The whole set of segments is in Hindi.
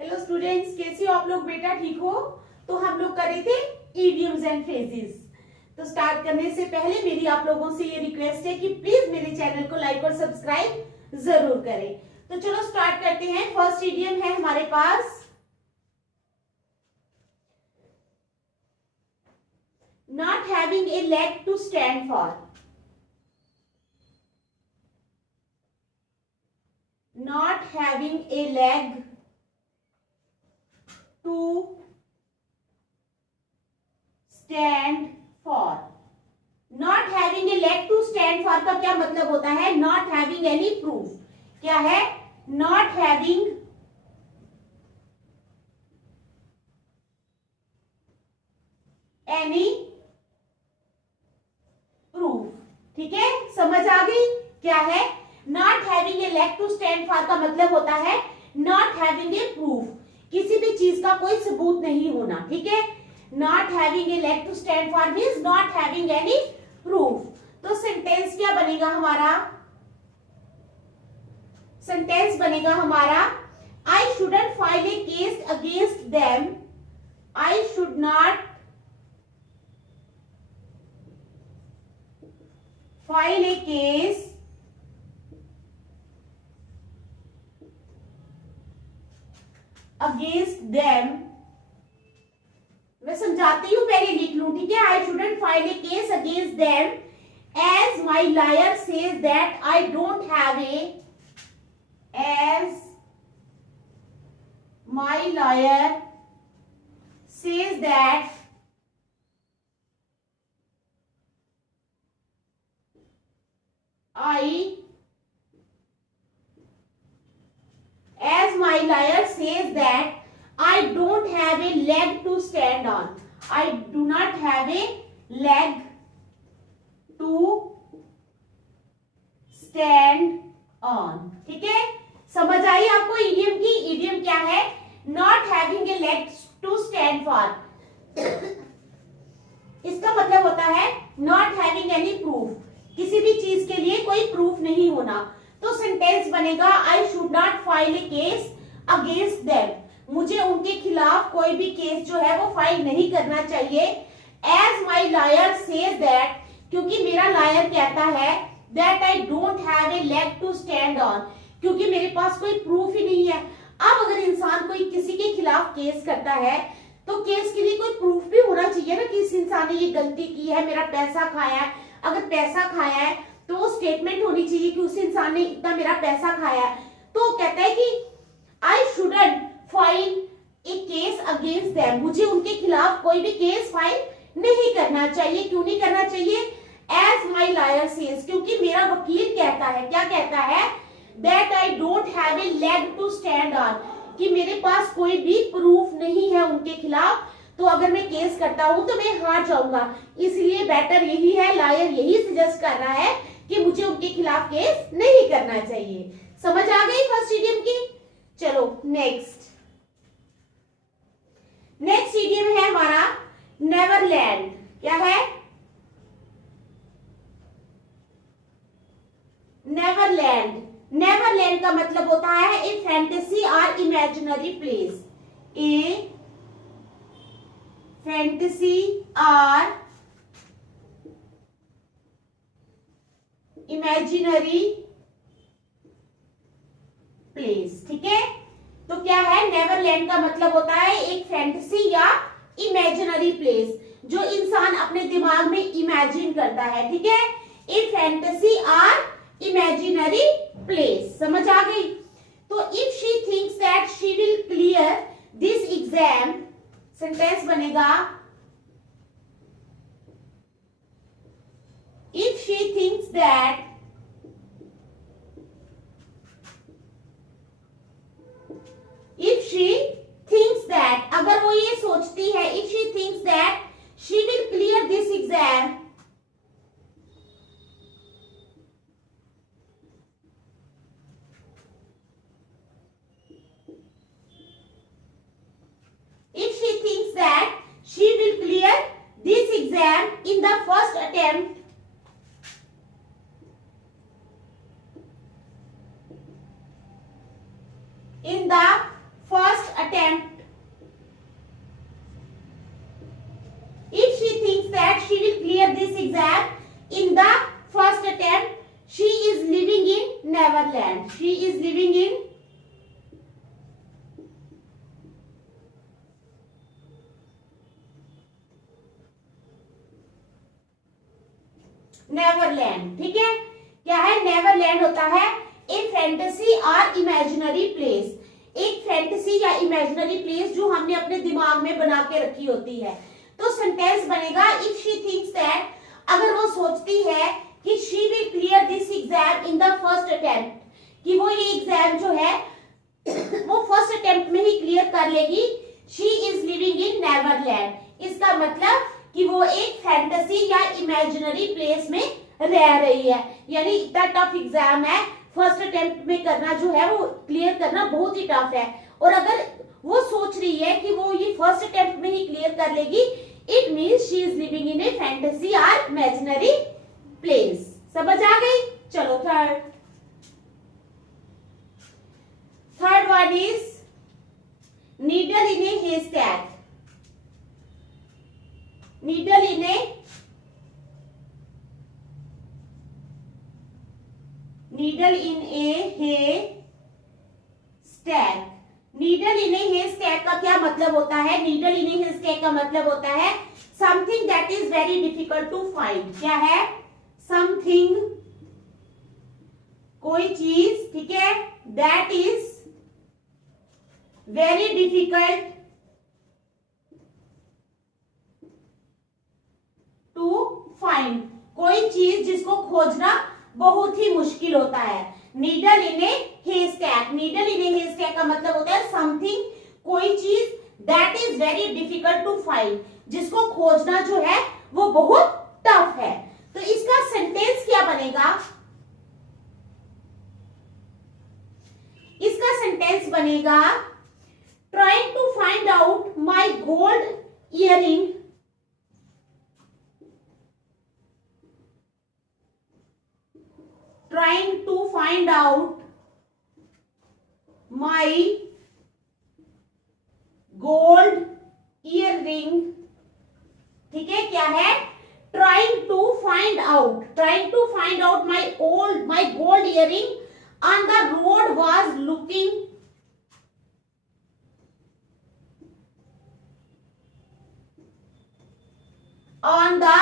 हेलो स्टूडेंट्स, कैसे हो आप लोग? बेटा ठीक हो? तो हम लोग कर रहे थे इडियम्स एंड फ्रेजेस। तो स्टार्ट करने से पहले मेरी आप लोगों से ये रिक्वेस्ट है कि प्लीज मेरे चैनल को लाइक और सब्सक्राइब जरूर करें। तो चलो स्टार्ट करते हैं। फर्स्ट इडियम है हमारे पास not having a leg to stand for. Not having a leg to stand for. Not having a leg to stand for का क्या मतलब होता है? Not having any proof. क्या है? Not having any proof. ठीक है, समझ आ गई? क्या है? Not having a leg to stand for का मतलब होता है नॉट हैविंग ए प्रूफ, किसी भी चीज का कोई सबूत नहीं होना। ठीक है, not having a leg to stand for means not having any proof. तो सेंटेंस क्या बनेगा हमारा? सेंटेंस बनेगा हमारा I shouldn't file a case against them. I should not file a case against them. मैं समझाती हूं, पहले लिख लूं। ठीक है, I shouldn't file a case against them as my lawyer says that I don't have a. As my lawyer says that as my liar says that I don't have a leg to stand on. I do not have a leg to stand on. ठीक है, समझ आई आपको इडियम की? इडियम क्या है? Not having a leg to stand for. इसका मतलब होता है not having any proof, किसी भी चीज के लिए कोई प्रूफ नहीं होना। तो सेंटेंस बनेगा आई should not file a case against them. मुझे उनके खिलाफ कोई भी केस जो है वो फाइल नहीं करना चाहिए। As my lawyer says that, क्योंकि मेरा लायर कहता है that I don't have a leg to stand on, क्योंकि मेरे पास कोई प्रूफ ही नहीं है। अब अगर इंसान कोई किसी के खिलाफ केस करता है तो केस के लिए कोई प्रूफ भी होना चाहिए ना कि इस इंसान ने ये गलती की है, मेरा पैसा खाया है। अगर पैसा खाया है तो वो स्टेटमेंट होनी चाहिए कि उस इंसान ने इतना मेरा पैसा खाया है। तो कहता है कि आई shouldn't file a case against them, मुझे उनके खिलाफ कोई भी केस फाइल नहीं करना चाहिए। क्यों नहीं करना चाहिए? एज माई लायर सेज, क्योंकि मेरा वकील कहता है, क्या कहता है? That I don't have a leg to stand on, कि मेरे पास कोई भी प्रूफ नहीं है उनके खिलाफ। तो अगर मैं केस करता हूं तो मैं हार जाऊंगा। इसलिए बेटर यही है, लायर यही सजेस्ट कर रहा है कि मुझे उनके खिलाफ केस नहीं करना चाहिए। समझ आ गई फर्स्ट इडियम की? चलो नेक्स्ट। नेक्स्ट इडियम है हमारा नेवरलैंड। क्या है? नेवरलैंड। नेवरलैंड का मतलब होता है ए फैंटेसी और इमेजिनरी प्लेस। ए फैंटेसी और इमेजिनरी प्लेस। ठीक है, तो क्या है? नेवरलैंड का मतलब होता है एक फैंटेसी या इमेजिनरी प्लेस जो इंसान अपने दिमाग में इमेजिन करता है। ठीक है, ए फैंटेसी और इमेजिनरी प्लेस। समझ आ गई? तो if she thinks that she will clear this exam, sentence बनेगा if she thinks that अगर वो ये सोचती है if she thinks that she will clear this exam, if she thinks that she will clear this exam in the first attempt, in the first attempt Netherland, she is living in Neverland. ठीक है, क्या है? नेवरलैंड होता है ए फैंटेसी और इमेजिनरी प्लेस, एक फैंटेसी या इमेजिनरी प्लेस जो हमने अपने दिमाग में बना के रखी होती है। तो सेंटेंस बनेगा इफ शी थिंक्स दैट, अगर वो सोचती है कि she will clear this exam in the first attempt, कि वो ये एग्जाम जो है वो फर्स्ट अटेम्प्ट में ही क्लियर कर लेगी। She is living in Neverland, इसका मतलब कि वो एक फैंटेसी या इमेजिनरी प्लेस में रह रही है, यानी इतना टफ एग्जाम है, फर्स्ट अटेम्प्ट में करना जो है वो क्लियर करना बहुत ही टफ है। और अगर वो सोच रही है कि वो ये फर्स्ट अटेम्प्ट में ही क्लियर कर लेगी, it means she is living in a fantasy और इमेजिनरी प्लेस। समझ आ गई? चलो third one is needle in a haystack. Needle in a stack. Needle in a haystack का क्या मतलब होता है? नीडल इन ए हेस्टैक का मतलब होता है something that is very difficult to find. क्या है? समथिंग, कोई चीज, ठीक है, that is very difficult to find, कोई चीज जिसको खोजना बहुत ही मुश्किल होता है। Needle in a haystack, needle in a haystack का मतलब होता है समथिंग, कोई चीज that is very difficult to find, जिसको खोजना जो है वो बहुत टफ है। तो इसका सेंटेंस क्या बनेगा? इसका सेंटेंस बनेगा trying to find out my gold earring trying to find out my gold earring। ठीक है, क्या है? trying to find out my gold earring on the road was looking on the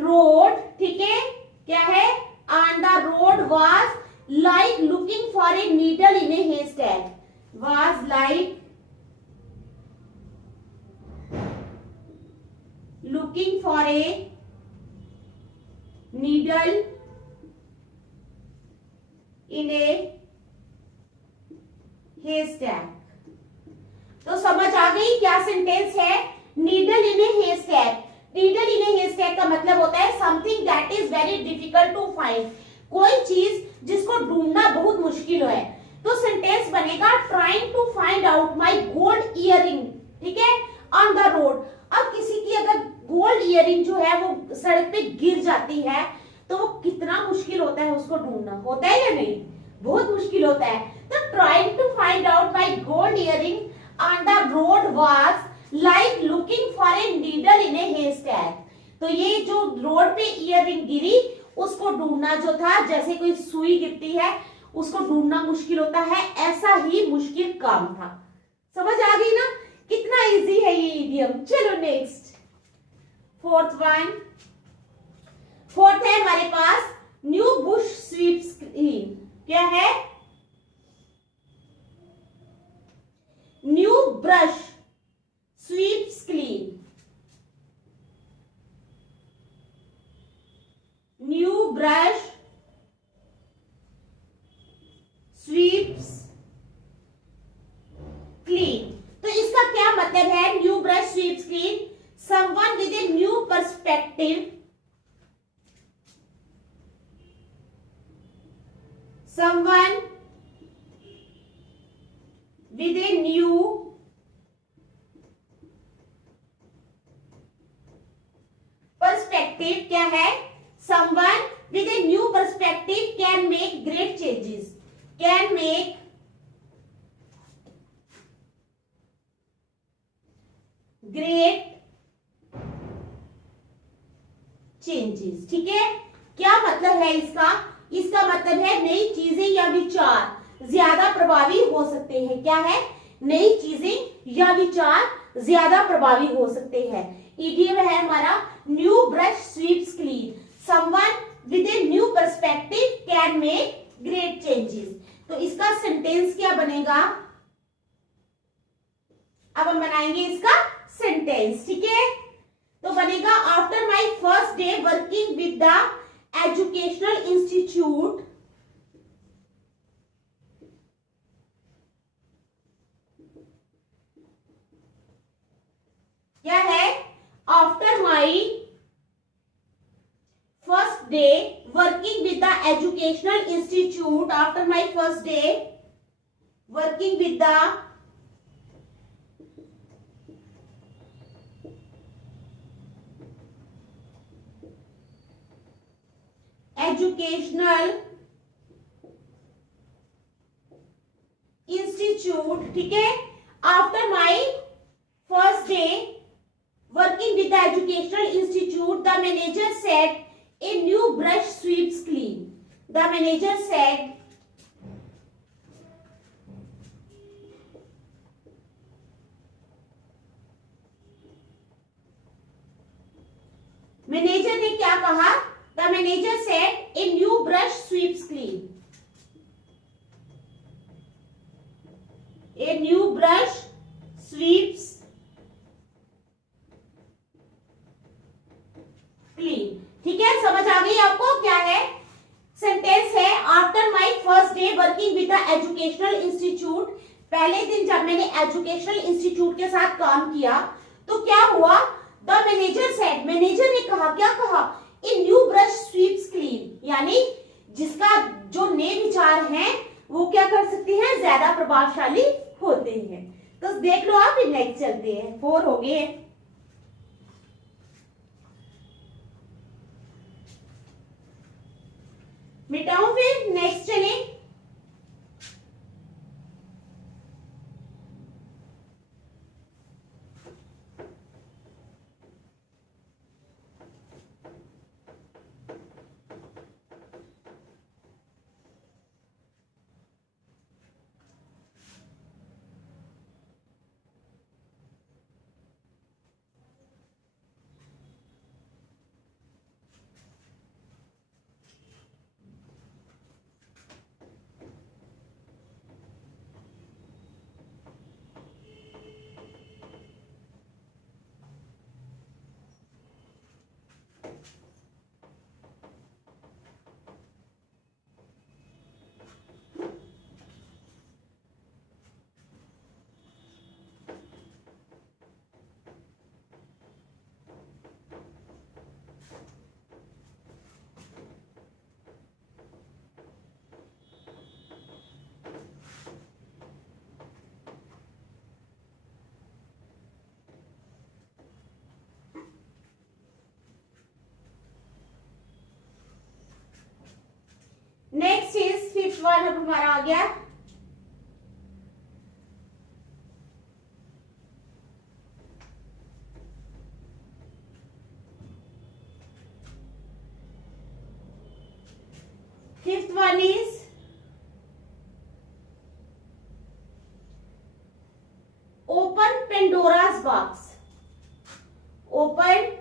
road। ठीक है, क्या है? on the road was like looking for a needle in a haystack, was like looking for a needle in a haystack। तो समझ आ गई क्या सेंटेंस है? Needle in a haystack. Needle in a haystack का मतलब होता है something that is very difficult to find, कोई चीज जिसको ढूंढना बहुत मुश्किल है। तो सेंटेंस बनेगा trying to find out my gold earring, ठीक है, ऑन द रोड। अब किसी की अगर गोल्ड इयरिंग जो है वो सड़क पे गिर जाती है तो वो कितना मुश्किल होता है उसको ढूंढना, होता है या नहीं? बहुत मुश्किल होता है। तो trying to find out my gold earring on the road was like looking for a needle in a haystack. तो ये जो रोड पे इयररिंग गिरी उसको ढूंढना जो था, जैसे कोई सुई गिरती है उसको ढूंढना मुश्किल होता है, ऐसा ही मुश्किल काम था। समझ आ गई ना? कितना इजी है ये इडियम। चलो नेक्स्ट, फोर्थ है हमारे पास न्यू बुश स्वीप्स क्लीन। क्या है? New brush sweeps clean। New brush sweeps clean। तो इसका क्या मतलब है? New brush sweeps clean, someone with a new perspective, someone with a new perspective। क्या है? someone with a new perspective can make great changes, can make great changes। ठीक है, क्या मतलब है इसका? इसका मतलब है नई चीजें या विचार ज्यादा प्रभावी हो सकते हैं। क्या है? नई चीजें या विचार ज्यादा प्रभावी हो सकते हैं। इडियम है हमारा new brush sweeps clean, someone with a new perspective can make great changes. तो इसका सेंटेंस क्या बनेगा? अब हम बनाएंगे इसका सेंटेंस, ठीक है? तो बनेगा after my first day working with the educational institute, क्या है? After my first day working with the educational institute, after my first day working with the educational institute, ठीक है? After my first day working with the educational institute, the manager said a new brush sweeps clean. The manager said manager ने क्या कहा? The manager said a new brush sweeps clean. A new brush sweeps clean. ठीक है, समझ आ गई आपको? क्या है? सेंटेंस है after my first day working with the educational institute. पहले दिन जब मैंने एजुकेशनल इंस्टीट्यूट के साथ काम किया तो क्या हुआ? द मैनेजर सेड, मैनेजर ने कहा, क्या कहा? A new brush sweeps clean, यानी जिसका जो नए विचार हैं वो क्या कर सकते हैं? ज्यादा प्रभावशाली होते हैं। तो देख लो आप, नेक्स्ट चलते हैं। 4 हो गए। मिटाऊं फिर? नेक्स्ट चले। नेक्स्ट इज 5th वन अब हमारा आ गया। Fifth one is open Pandora's box. Open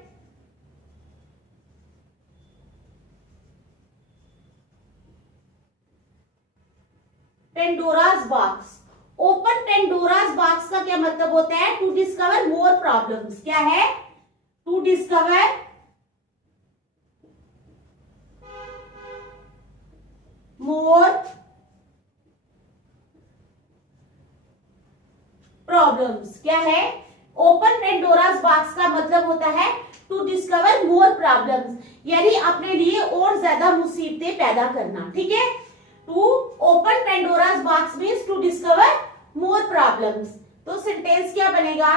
Pandora's box. Open Pandora's box का क्या मतलब होता है? To discover more problems. क्या है? To discover more problems. क्या है? ओपन पेंडोरास बॉक्स का मतलब होता है टू डिस्कवर मोर प्रॉब्लम्स, यानी अपने लिए और ज्यादा मुसीबतें पैदा करना। ठीक है? To open Pandora's box means to discover more problems. तो सेंटेंस क्या बनेगा?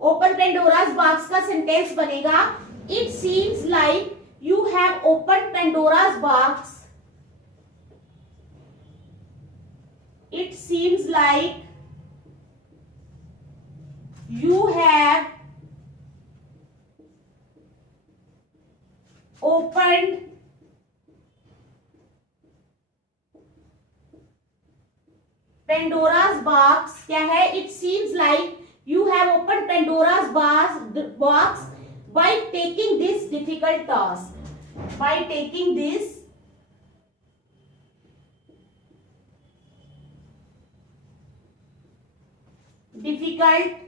ओपन पेंडोरास बॉक्स का सेंटेंस बनेगा it seems like you have open Pandora's box. It seems like you have opened Pandora's box. क्या है? It seems like you have opened Pandora's box by taking this difficult task. By taking this difficult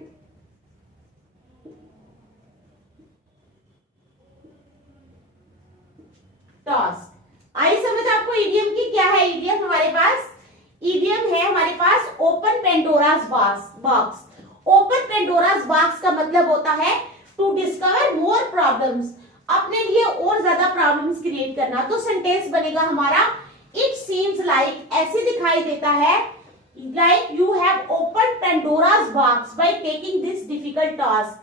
task. आई समझ आपको ईडियम की? क्या है ईडियम हमारे पास? ईडियम है हमारे पास open Pandora's box. Open Pandora's box का मतलब होता है टू डिस्कवर मोर प्रॉब्लम्स, अपने लिए और ज्यादा प्रॉब्लम्स क्रिएट करना। तो सेंटेंस बनेगा हमारा इट सीम्स लाइक, ऐसे दिखाई देता है, like you have open Pandora's box by taking this difficult task,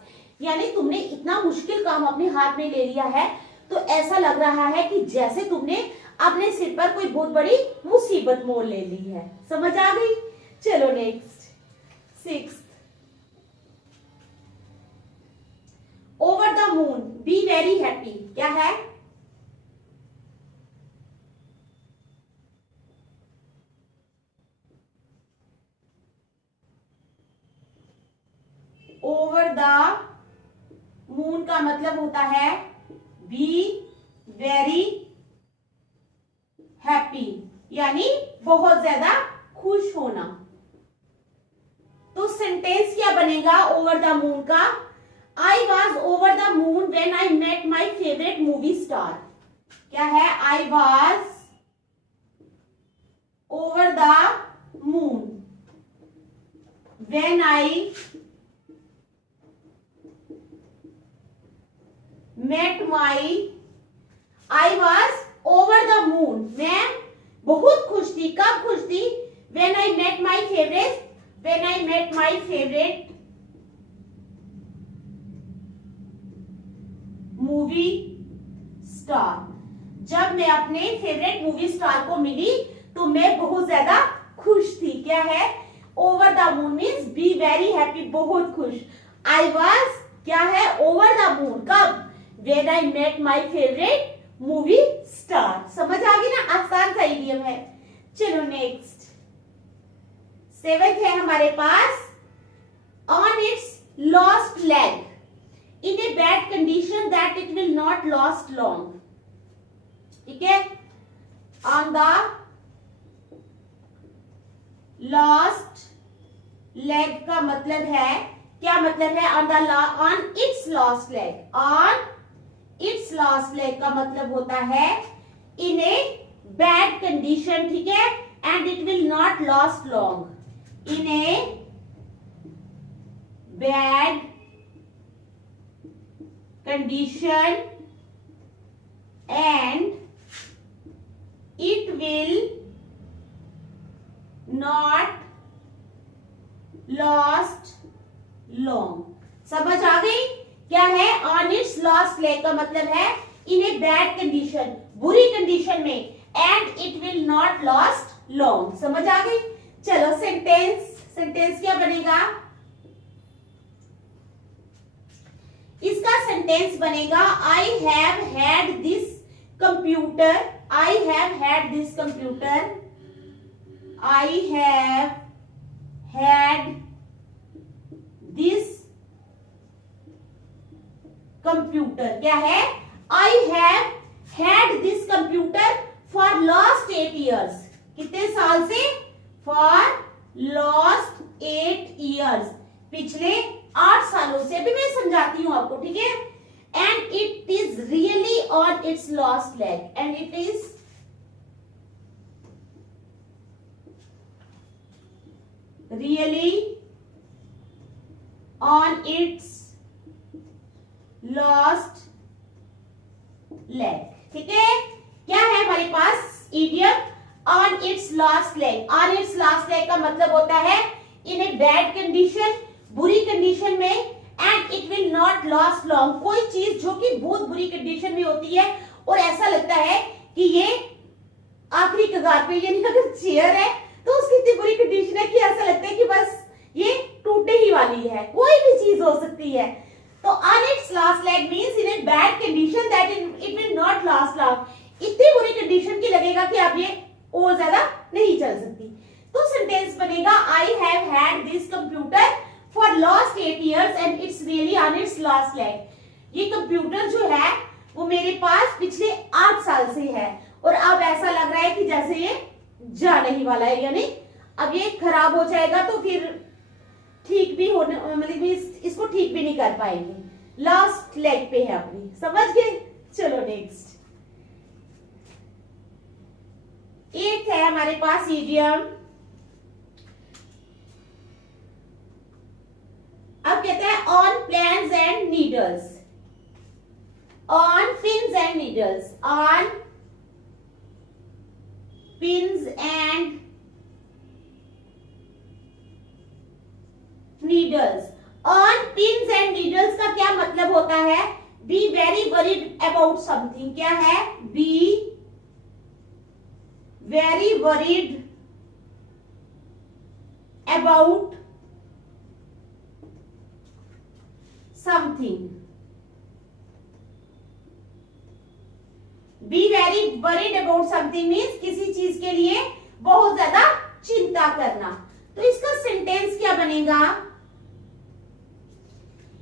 यानी तुमने इतना मुश्किल काम अपने हाथ में ले लिया है तो ऐसा लग रहा है कि जैसे तुमने अपने सिर पर कोई बहुत बड़ी मुसीबत मोल ले ली है। समझ आ गई? चलो next, 6th, over the moon, be very happy. क्या है? ओवर द मून का मतलब होता है बी वेरी हैप्पी, यानी बहुत ज्यादा खुश होना। तो सेंटेंस क्या बनेगा ओवर द मून का? I was over the moon when I met my favourite movie star. क्या है? I was over the moon when I met I was over the moon, मैं बहुत खुश थी। कब खुश थी? when I met my favorite movie star. जब मैं अपने फेवरेट मूवी स्टार को मिली तो मैं बहुत ज्यादा खुश थी। क्या है? Over the moon means be very happy, बहुत खुश। आई वॉज क्या है? Over the moon. कब? When I met my favorite movie star। समझ आ गई ना? आसान सा इडियम है। चलो नेक्स्ट, 7th है हमारे पास, on its lost leg in a bad condition that it will not last long। ठीक है? on the lost leg का मतलब है, क्या मतलब है? on its lost leg, on it's lost leg का मतलब होता है इन ए बैड कंडीशन। ठीक है? And it will not last long, in a bad condition and it will not last long. समझ आ गई? क्या है? ऑन इट्स लॉस्ट लेग का मतलब है इन ए बैड कंडीशन, बुरी कंडीशन में, and it will not last long. समझ आ गई? चलो सेंटेंस क्या बनेगा? इसका सेंटेंस बनेगा I have had this computer, I have had this computer, I have had this computer. क्या है? I have had this computer for last 8 years। कितने साल से? फॉर लास्ट 8 years, पिछले 8 सालों से। अभी मैं समझाती हूं आपको। ठीक है? And it is really on its last leg, and it is really on its lost leg. ठीक है? क्या है हमारे पास idiom? On its lost leg. On its lost leg का मतलब होता है इन ए बैड कंडीशन, बुरी कंडीशन में, and it will not last long. कोई चीज जो कि बहुत बुरी कंडीशन में होती है और ऐसा लगता है कि ये आखिरी कगार पे, यानी अगर चेयर है तो उसकी इतनी बुरी कंडीशन है कि ऐसा लगता है कि बस ये टूटने ही वाली है। कोई भी चीज हो सकती है। तो on its last leg means in a bad condition that it will not last long. इतनी बुरी कंडीशन की लगेगा कि अब ये और ज्यादा नहीं चल सकती। तो सेंटेंस बनेगा I have had this computer for last 8 years and it's really on its last leg. ये कंप्यूटर जो है वो मेरे पास पिछले 8 साल से है और अब ऐसा लग रहा है कि जैसे ये जाने ही वाला है, यानी अब ये खराब हो जाएगा तो फिर ठीक भी होने मतलब इसको ठीक भी नहीं कर पाएंगे। लास्ट लेग पे है अपनी, समझ गए? चलो नेक्स्ट। एक है हमारे पास इडियम। अब कहते हैं on plans and needles, on pins and needles, on pins and needles. On pins and needles का क्या मतलब होता है? B very worried about something. क्या है? B very worried about something. B very worried about something means किसी चीज के लिए बहुत ज्यादा चिंता करना। तो इसका सेंटेंस क्या बनेगा?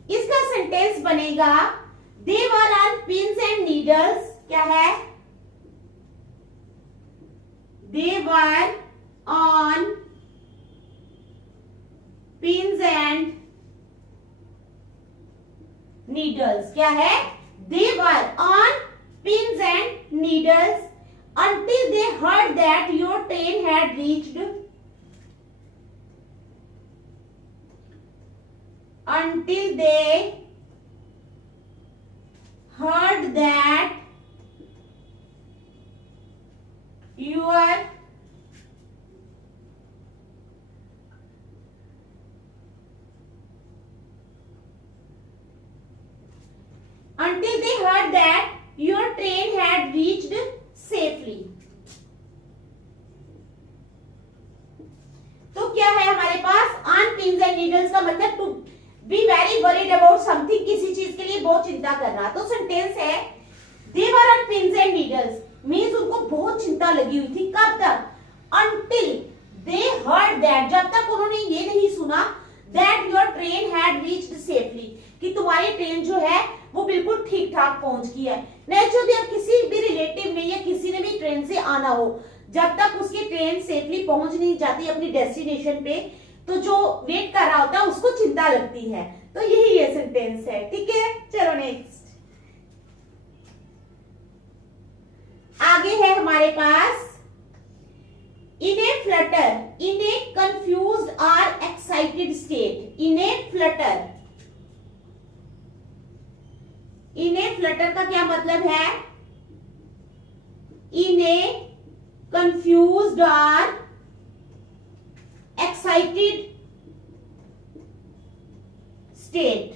इसका सेंटेंस बनेगा they were on pins and needles. क्या है? They were on pins and needles. क्या है? They were on pins and needles until they heard that your train had reached, until they heard that your until they heard that your train had reached safely. तो क्या है हमारे पास? ऑन पिन्स एंड नीडल्स का मतलब to be very worried about something, किसी चीज के लिए बहुत चिंता करना। तो सेंटेंस है they were on pins and needles means उनको बहुत चिंता लगी हुई थी। कब तक? until they heard that, जब तक उन्होंने ये नहीं सुना that your train had reached safely, कि तुम्हारी ट्रेन जो है वो बिल्कुल ठीक ठाक पहुंच गई है। नेचुरली अब किसी भी रिलेटिव में या किसी ने भी ट्रेन से आना हो, जब तक उसकी ट्रेन सेफली पहुंच नहीं जाती अपनी डेस्टिनेशन पे, तो जो वेट कर रहा होता है उसको चिंता लगती है। तो यही ये सेंटेंस है। ठीक है, चलो नेक्स्ट। आगे है हमारे पास in a flutter, in a confused और excited state. In a flutter, in a flutter का क्या मतलब है? इन ए कंफ्यूज्ड और excited state.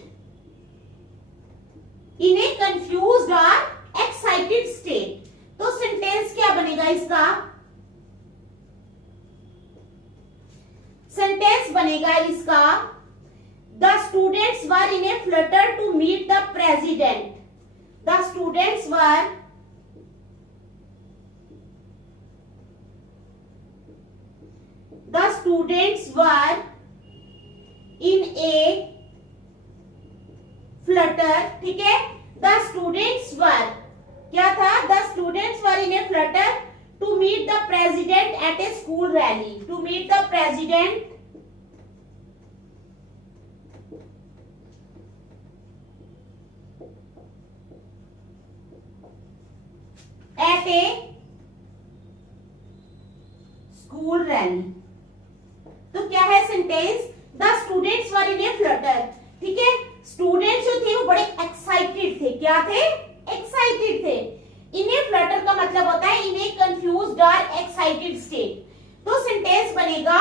In a confused और एक्साइटेड स्टेट। तो सेंटेंस क्या बनेगा इसका? सेंटेंस बनेगा इसका the students were in a flutter to meet the president. The students were in a flutter. ठीक है, द स्टूडेंट्स वर क्या था? The students were in a flutter to meet the president at a school rally. To meet the president at a school rally. तो क्या है सेंटेंस? The students were in a flutter. ठीक है, स्टूडेंट्स जो थे वो बड़े एक्साइटेड थे। क्या थे? एक्साइटेड थे। इन ए फ्लटर का मतलब होता है इन ए कंफ्यूज्ड और एक्साइटेड स्टेट। तो सेंटेंस बनेगा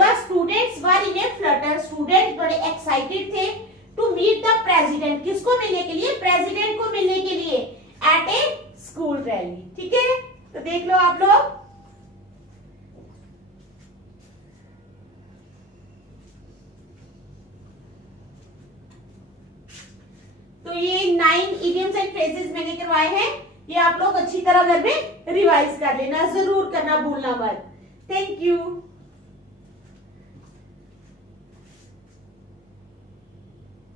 the students were in a Flutter. Student बड़े एक्साइटेड थे टू मीट द प्रेसिडेंट। किसको मिलने के लिए? प्रेसिडेंट को मिलने के लिए एट ए स्कूल रैली। ठीक है, तो देख लो आप लोग। ये 9 इडियम्स एंड फ्रेजेस मैंने करवाए हैं, ये आप लोग अच्छी तरह घर में रिवाइज कर लेना, जरूर करना भूलना मत। Thank you.